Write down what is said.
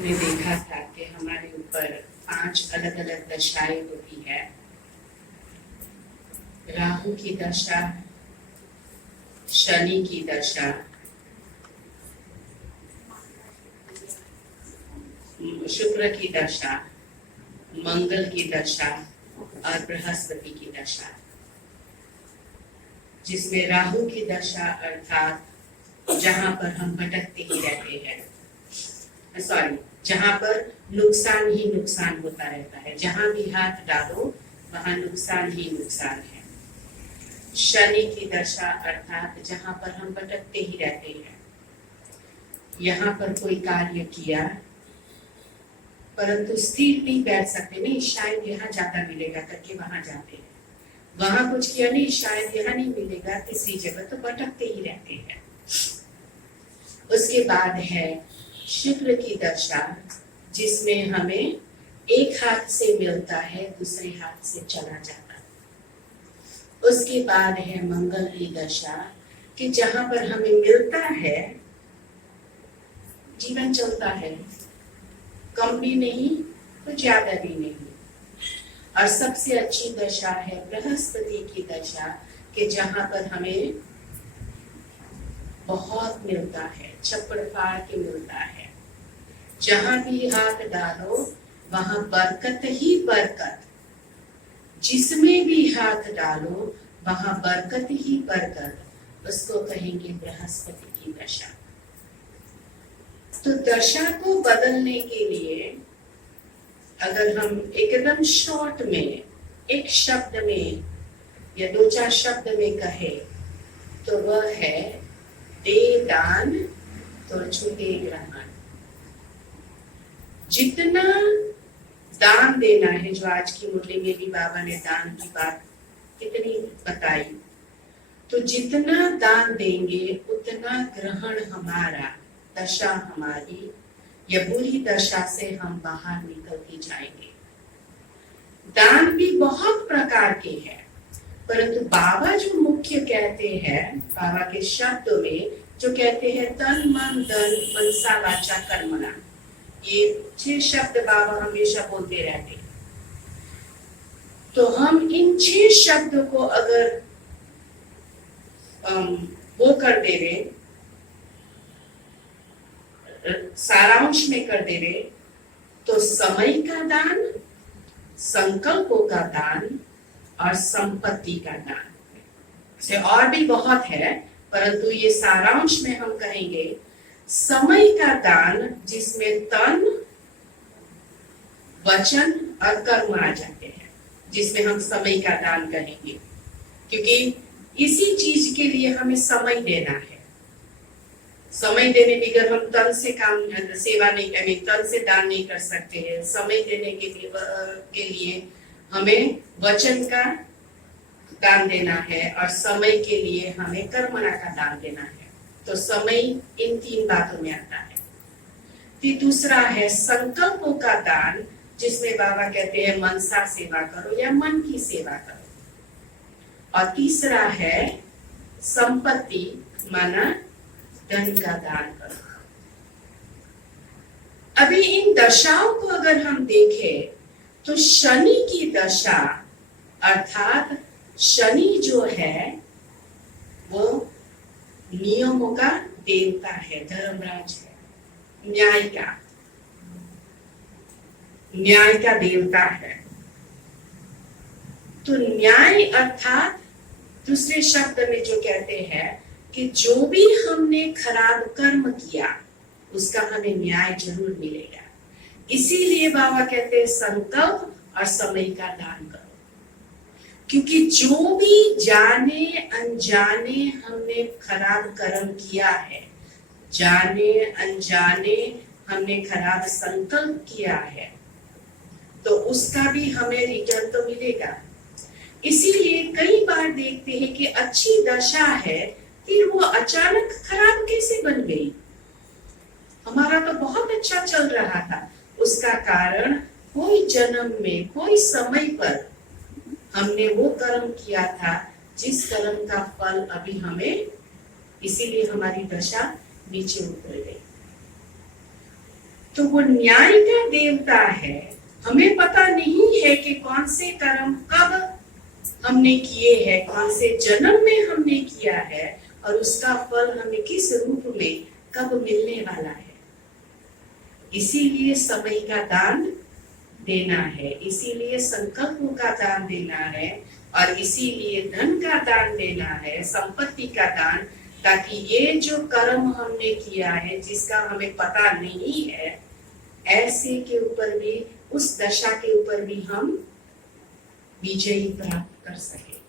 हमने देखा था कि हमारे ऊपर 5 अलग अलग दशाएं होती है। राहु की दशा, शनि की दशा, शुक्र की दशा, मंगल की दशा और बृहस्पति की दशा। जिसमें राहु की दशा अर्थात जहां पर हम भटकते ही रहते हैं, जहां पर नुकसान ही नुकसान होता रहता है, जहां भी हाथ डालो वहां नुकसान ही नुकसान है। शनि की दशा अर्थात जहां पर हम भटकते ही रहते हैं, यहाँ पर कोई कार्य किया परंतु स्थिर नहीं बैठ सकते, नहीं शायद यहाँ ज्यादा मिलेगा करके वहां जाते हैं, वहां कुछ किया नहीं शायद यहाँ नहीं मिलेगा, तीसरी जगह तो भटकते ही रहते हैं। उसके बाद है शुक्र की दशा, जिसमें हमें एक हाथ से मिलता है दूसरे हाथ से चला जाता है। उसके बाद है मंगल की दशा कि जहां पर हमें मिलता है जीवन चलता है, कम भी नहीं तो ज्यादा भी नहीं। और सबसे अच्छी दशा है बृहस्पति की दशा कि जहां पर हमें बहुत मिलता है, छप्पड़ फाड़ के मिलता है, जहां भी हाथ डालो वहां बरकत ही बरकत, जिसमें भी हाथ डालो वहां बरकत ही बरकत, उसको कहेंगे बृहस्पति की दशा। तो दशा को बदलने के लिए अगर हम एकदम शॉर्ट में एक शब्द में या 2-4 शब्द में कहे तो वह है दे दान तो छूटे ग्रहण। जितना दान देना है, जो आज की मुरली में भी बाबा ने दान की बात कितनी बताई, तो जितना दान देंगे उतना ग्रहण हमारा, दशा हमारी या बुरी दशा से हम बाहर निकलते जाएंगे। दान भी बहुत प्रकार के हैं, परंतु बाबा जो मुख्य कहते हैं, बाबा के शब्दों में जो कहते हैं तन मन धन मनसा वाचा कर्मणा, ये 6 शब्द बाबा हमेशा बोलते रहते हैं। तो हम इन 6 शब्द को अगर वो कर देवे, सारांश में कर देवे, तो समय का दान, संकल्पों का दान और संपत्ति का दान से और भी बहुत है, परंतु ये सारांश में हम कहेंगे समय का दान, जिसमें तन वचन और कर्म आ जाते हैं, जिसमें हम समय का दान कहेंगे, क्योंकि इसी चीज के लिए हमें समय देना है। समय देने बगैर हम तन से काम सेवा नहीं करेंगे, तन से दान नहीं कर सकते हैं। समय देने के लिए हमें वचन का दान देना है और समय के लिए हमें कर्मणा का दान देना है। तो समय इन 3 बातों में आता है। फिर दूसरा है संकल्पों का दान, जिसमें बाबा कहते हैं मनसा सेवा करो या मन की सेवा करो। और तीसरा है संपत्ति माना धन का दान करो। अभी इन दशाओं को अगर हम देखें तो शनि की दशा अर्थात शनि जो है वो नियमों का देवता है, धर्मराज है, न्याय का देवता है। तो न्याय अर्थात दूसरे शब्द में जो कहते हैं कि जो भी हमने खराब कर्म किया उसका हमें न्याय जरूर मिलेगा। इसीलिए बाबा कहते हैं संकल्प और समय का दान करो, क्योंकि जो भी जाने अनजाने हमने खराब कर्म किया है, जाने अनजाने हमने खराब संकल्प किया है, तो उसका भी हमें रिटर्न तो मिलेगा। इसीलिए कई बार देखते हैं कि अच्छी दशा है फिर वो अचानक खराब कैसे बन गई। हमारा तो बहुत अच्छा चल रहा था, उसका कारण कोई जन्म में कोई समय पर हमने वो कर्म किया था जिस कर्म का फल अभी हमें, इसीलिए हमारी दशा नीचे उतर गई। तो वो न्याय का देवता है। हमें पता नहीं है कि कौन से कर्म कब हमने किए हैं, कौन से जन्म में हमने किया है, और उसका फल हमें किस रूप में कब मिलने वाला है। इसीलिए समय का दान देना है, इसीलिए संकल्पों का दान देना है, और इसीलिए धन का दान देना है, संपत्ति का दान, ताकि ये जो कर्म हमने किया है जिसका हमें पता नहीं है, ऐसे के ऊपर भी, उस दशा के ऊपर भी हम विजयी प्राप्त कर सके।